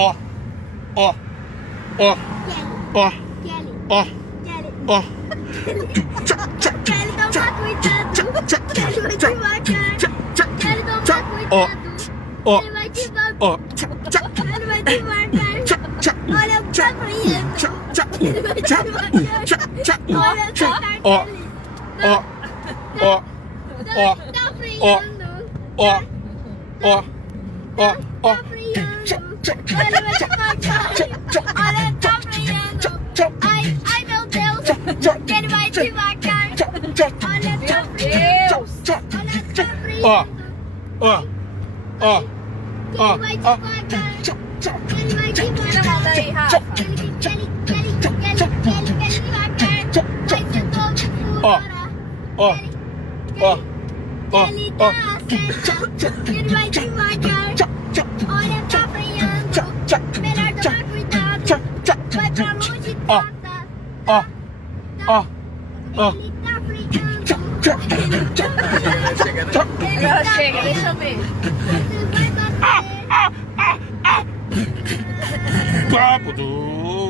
Ó, ó, ó, ó, ó, ó. Kelly, toma cuidado. Kelly vai devagar. Kelly, toma Ó, cuidado. ó, Ele vai devagar. ó. Ele vai devagar. Olha o que tá fazendo. Ele vai devagar. Olha só, Ó, Kelly. ó, ó, ó, Tá ó, freando. ó, ó, ó, ó. Tá freando. Ele vai devagar. Olha, tá freando. Ai, meu Deus. Ele vai devagar. Olha, tá freando. Olha, tá Ó, freando. ó, ó, ó, Ele vai ó. devagar. Ele vai Tira a mão daí, devagar. Rafa. Ele devagar. Vai ser todo Ó, fora. ó, ó, ó, Ele ó. tá certo. Ele vai devagar. Olha, tá freando. Melhor tomar cuidado. Vai pra longe, Ó, tata. ó, ó, ó. Ele tá freando. Agora chega, deixa eu ver. Você vai bater. Papo do